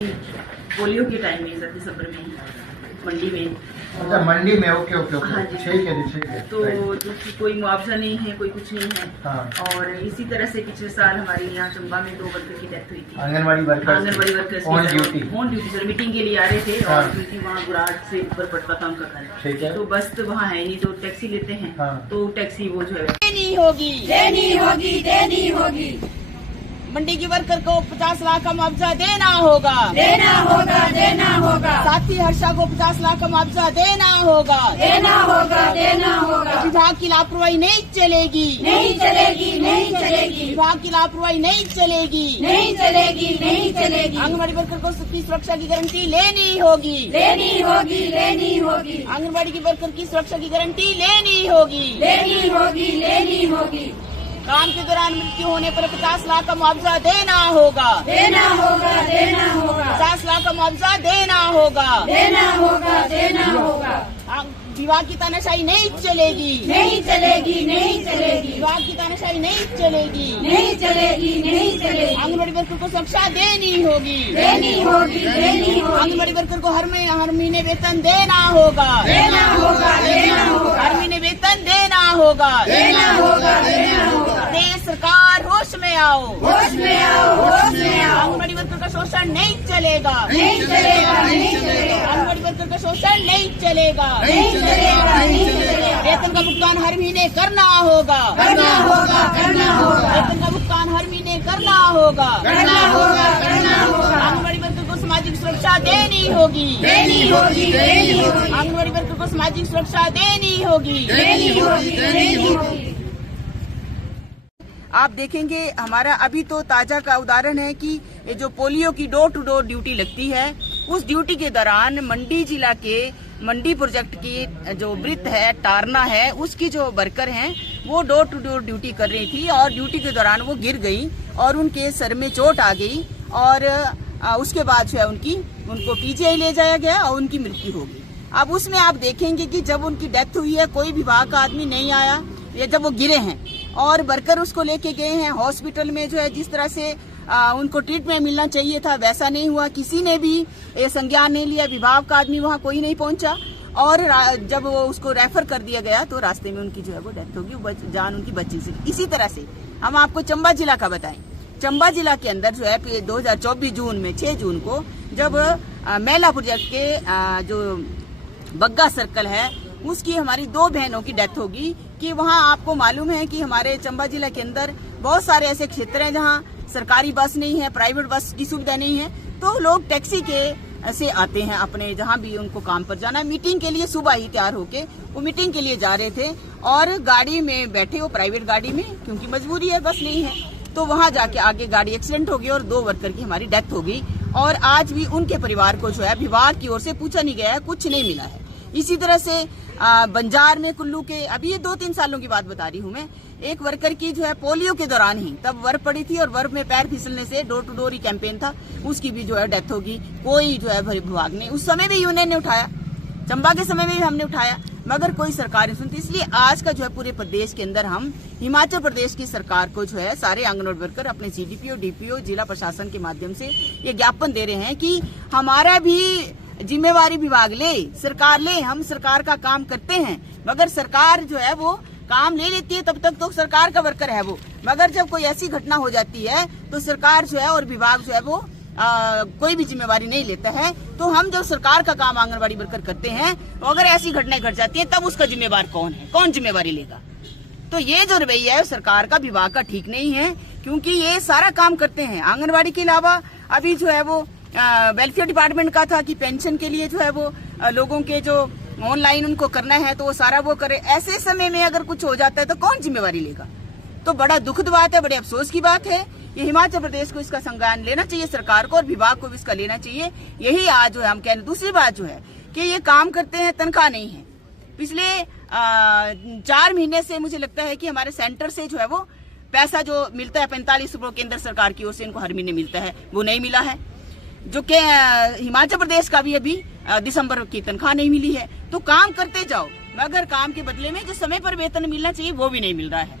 Polio के time में sir दिसंबर में मंडी में। अच्छा, मंडी में। ओके ओके हाँ ओके, जी। ठीक है जी, ठीक है। तो कोई मुआवजा नहीं है, कोई कुछ नहीं है। हाँ। और इसी तरह से पिछले साल हमारे यहाँ चंबा में 2 वर्कर की डेथ हुई थी। Anganwadi workers on duty sir meeting के लिए आ रहे थे हाँ। और क्योंकि वहाँ गुराट से ऊपर पटका काम कर रहे हैं, ठीक है। तो बस तो वहाँ है नहीं, तो टैक्सी लेते हैं। हाँ। तो टैक्सी वो जो है देनी होगी, देनी होगी, देनी होगी। मंडी की वर्कर को 50 लाख का मुआवजा देना होगा, देना होगा, देना होगा। साथी हर्षा को 50 लाख का मुआवजा देना होगा, देना होगा, देना होगा। विभाग की लापरवाही नहीं चलेगी, नहीं चलेगी, नहीं चलेगी, विभाग की लापरवाही नहीं चलेगी, नहीं चलेगी, नहीं चलेगी। आंगनबाड़ी वर्कर को सबकी सुरक्षा की गारंटी लेनी होगी, लेनी होगी, लेनी होगी, आंगनबाड़ी की वर्कर की सुरक्षा की गारंटी लेनी होगी, लेनी होगी, लेनी होगी। काम के दौरान मृत्यु होने पर 50 लाख का मुआवजा देना होगा, देना होगा, देना होगा, 50 लाख का मुआवजा देना होगा, देना होगा, देना होगा। विभाग की तानाशाही नहीं चलेगी, नहीं चलेगी, नहीं चलेगी, विभाग की तानाशाही नहीं चलेगी, नहीं चलेगी, नहीं चलेगी। आंगनबाड़ी वर्कर को सुरक्षा देनी होगी, देनी होगी, देनी होगी, आंगनबाड़ी वर्कर को हर महीने वेतन देना होगा, देना होगा, देना होगा, हर महीने वेतन देना होगा, देना होगा, देना होगा। देश सरकार होश में आओ, होश में आओ, होश में आओ। आंगनबाड़ी वर्कर का शोषण नहीं चलेगा, नहीं चलेगा, नहीं चलेगा, आंगनबाड़ी वर्कर का शोषण नहीं चलेगा, नहीं चलेगा, नहीं चलेगा। वेतन का भुगतान हर महीने करना होगा, करना होगा, करना होगा, वेतन का भुगतान हर महीने करना होगा, करना होगा, करना होगा। आंगनबाड़ी वर्कर को सामाजिक सुरक्षा देनी होगी, देनी होगी, देनी होगी, आंगनबाड़ी वर्कर को सामाजिक सुरक्षा देनी होगी, देनी होगी, देनी होगी। आप देखेंगे हमारा अभी तो ताजा का उदाहरण है कि ये जो पोलियो की डोर टू डोर ड्यूटी लगती है, उस ड्यूटी के दौरान मंडी जिला के मंडी प्रोजेक्ट की जो वृत्त है टारना है, उसकी जो वर्कर हैं वो डोर टू डोर ड्यूटी कर रही थी और ड्यूटी के दौरान वो गिर गई और उनके सर में चोट आ गई और उसके बाद जो है उनको पीजीआई ले जाया गया और उनकी मृत्यु हो गई। अब उसमें आप देखेंगे कि जब उनकी डेथ हुई है कोई विभाग का आदमी नहीं आया, या जब वो गिरे हैं और वर्कर उसको लेके गए हैं हॉस्पिटल में, जो है जिस तरह से उनको ट्रीटमेंट मिलना चाहिए था वैसा नहीं हुआ, किसी ने भी ये संज्ञान नहीं लिया, विभाग का आदमी वहाँ कोई नहीं पहुंचा और जब वो उसको रेफर कर दिया गया तो रास्ते में उनकी जो है वो डेथ होगी, जान उनकी बची सी। इसी तरह से हम आपको चंबा जिला का बताएं, चंबा जिला के अंदर जो है 2024 जून में 6 जून को जब मेला प्रोजेक्ट के जो बग्गा सर्कल है उसकी हमारी 2 बहनों की डेथ होगी कि वहाँ आपको मालूम है कि हमारे चंबा जिला के अंदर बहुत सारे ऐसे क्षेत्र हैं जहाँ सरकारी बस नहीं है, प्राइवेट बस की सुविधा नहीं है, तो लोग टैक्सी के से आते हैं अपने जहाँ भी उनको काम पर जाना है। मीटिंग के लिए सुबह ही तैयार होके वो मीटिंग के लिए जा रहे थे और गाड़ी में बैठे, वो प्राइवेट गाड़ी में, क्योंकि मजबूरी है बस नहीं है, तो वहाँ जाके आगे गाड़ी एक्सीडेंट हो गई और 2 वर्कर की हमारी डेथ हो गई और आज भी उनके परिवार को जो है विभाग की ओर से पूछा नहीं गया है, कुछ नहीं मिला है। इसी तरह से बंजार में कुल्लू के, अभी ये 2-3 सालों की बात बता रही हूँ मैं, एक वर्कर की जो है पोलियो के दौरान ही तब बर्फ पड़ी थी और बर्फ में पैर फिसलने से डोर टू डोर ही कैंपेन था, उसकी भी जो है डेथ होगी। कोई जो है विभाग ने, उस समय भी यूनियन ने उठाया, चंबा के समय में भी हमने उठाया, मगर कोई सरकार नहीं सुनती। इसलिए आज का जो है पूरे प्रदेश के अंदर हम हिमाचल प्रदेश की सरकार को जो है सारे आंगनबाड़ी वर्कर अपने सीडीपीओ, डीपीओ, जिला प्रशासन के माध्यम से ये ज्ञापन दे रहे हैं कि हमारा भी जिम्मेवारी विभाग ले, सरकार ले, हम सरकार का काम करते हैं, मगर सरकार जो है वो काम ले लेती है, तब तक तो सरकार का वर्कर है वो, मगर जब कोई ऐसी घटना हो जाती है तो सरकार जो है और विभाग जो है वो कोई भी जिम्मेवारी नहीं लेता है। तो हम जब सरकार का काम आंगनबाड़ी वर्कर करते हैं, तो अगर ऐसी घटनाएं घट जाती है तब उसका जिम्मेवार कौन है, कौन जिम्मेवारी लेगा? तो ये जो रवैया है सरकार का, विभाग का ठीक नहीं है, क्योंकि ये सारा काम करते हैं। आंगनबाड़ी के अलावा अभी जो है वो वेलफेयर डिपार्टमेंट का था कि पेंशन के लिए जो है वो लोगों के जो ऑनलाइन उनको करना है तो वो सारा वो करे। ऐसे समय में अगर कुछ हो जाता है तो कौन जिम्मेवारी लेगा? तो बड़ा दुखद बात है, बड़े अफसोस की बात है। ये हिमाचल प्रदेश को इसका संज्ञान लेना चाहिए, सरकार को, और विभाग को भी इसका लेना चाहिए। यही आज जो है हम कह रहे। दूसरी बात जो है कि ये काम करते हैं, तनख्वाह नहीं है। पिछले 4 महीने से मुझे लगता है कि हमारे सेंटर से जो है वो पैसा जो मिलता है 45 रुपये केंद्र सरकार की ओर से इनको हर महीने मिलता है, वो नहीं मिला है। जो कि हिमाचल प्रदेश का भी अभी दिसंबर की तनख्वाह नहीं मिली है। तो काम करते जाओ, मगर काम के बदले में जो समय पर वेतन मिलना चाहिए वो भी नहीं मिल रहा है।